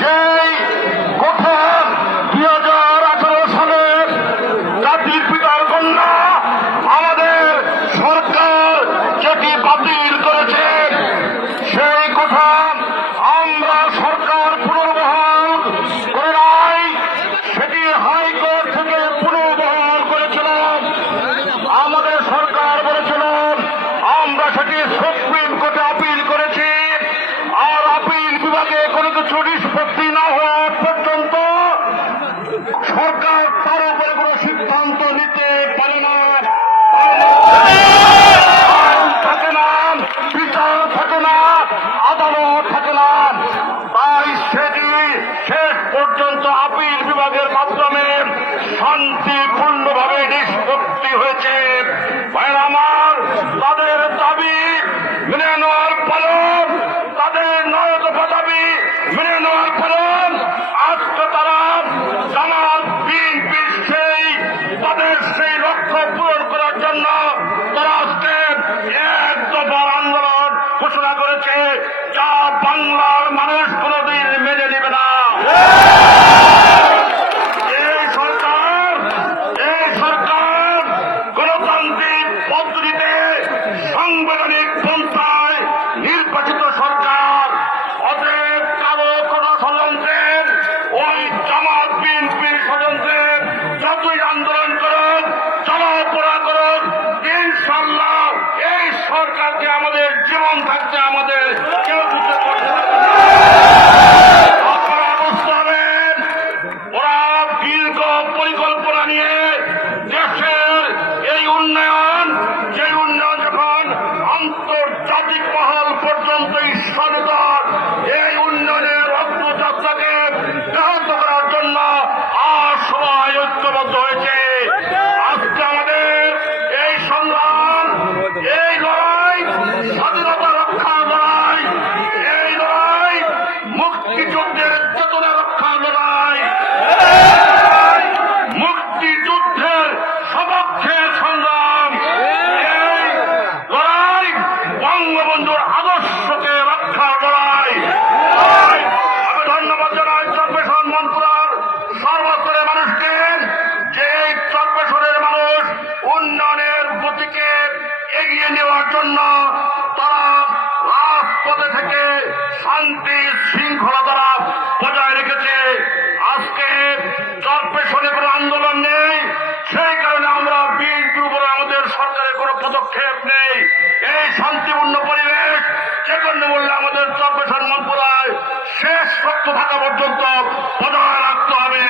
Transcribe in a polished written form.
যেই কথা 2018 সালে জাতির পিতার কন্যা আমাদের সরকার যেটি বাতিল করেছে, সেই কথা আমরা সরকার পুনর্বহাল করে নাই, সেটি হাইকোর্ট থেকে পুনর্বহাল করেছিলাম। আমাদের সরকার বলেছিল আমরা সেটি সুপ্রিম কোর্টে আপিল করেছি, আর আপিল বিভাগে কোনো কিছু নিষ্পত্তি না হওয়া পর্যন্ত সরকার তার উপরে কোনো সিদ্ধান্ত নিতে পারে না। আইন থাকে না, বিচার থাকে না, আদালত থাকে না। তাই সেটি শেষ পর্যন্ত আপিল বিভাগের মাধ্যমে শান্তিপূর্ণভাবে নিষ্পত্তি হয়েছে। ভাইরা আমার, তাদের দাবি মেনে নেওয়ার পালন, তাদের 9 দফা দাবি মেনে নেওয়ার পালন আজকে তারা জামাত বিএনপির তাদের সেই লক্ষ্য পূরণ করার জন্য তারা আজকে 1 দফার আন্দোলন ঘোষণা করেছে, যা বাংলার মানুষ কোনদিন মেনে নেবে না। এই সরকার গণতান্ত্রিক পদ্ধতিতে সাংবিধানিক পন্থায় নির্বাচিত সরকার। অতএব কারো কোনো ষড়যন্ত্রের, ওই জামাত বিএনপির ষড়যন্ত্রের যতই আন্দোলন করুন, চলাফেরা করুন, ইনশাল্লাহ এই সরকারকে আমাদের জীবন থাকতে আমাদের কেউ কিছু করতে পারবে না। আপনারা বুঝতে হবেন, ওরা দীর্ঘ পরিকল্পনা নিয়ে দেশের এই উন্নয়ন, যে উন্নয়ন যখন আন্তর্জাতিক মহল পর্যন্ত স্বাগত, এই উন্নয়নের অগ্রযাত্রাকে ব্যাহত করার জন্য সবাই ঐক্যবদ্ধ হয়েছে। আজকে আমাদের এই সংগ্রাম, এই লড়াই, স্বাধীনতা রক্ষার লড়াই, এই লড়াই মুক্তিযুদ্ধের চেতনা রক্ষার লড়াই, মুক্তিযুদ্ধের সপক্ষে সংগ্রাম, এই লড়াই বঙ্গবন্ধুর আদর্শকে রক্ষার লড়াই। আমি ধন্যবাদ জানাই চরপেশন মনপুরার সর্বস্তরের মানুষকে, যে চরপেশনের মানুষ উন্নয়নের গতিকে এগিয়ে নেওয়ার জন্য তারা রাজপথে থেকে শান্তি শৃঙ্খলা তারা বজায় রেখেছে। আজকে চরপেশনে কোনো আন্দোলন নেই, সেই কারণে আমরা বিএনপির উপরে আমাদের সরকারের কোনো পদক্ষেপ নেই। এই শান্তিপূর্ণ পরিবেশ যে কোনো মূল্যে আমাদের চরপেশন মনপুরায় শেষ রক্ত থাকা পর্যন্ত বজায় রাখতে হবে।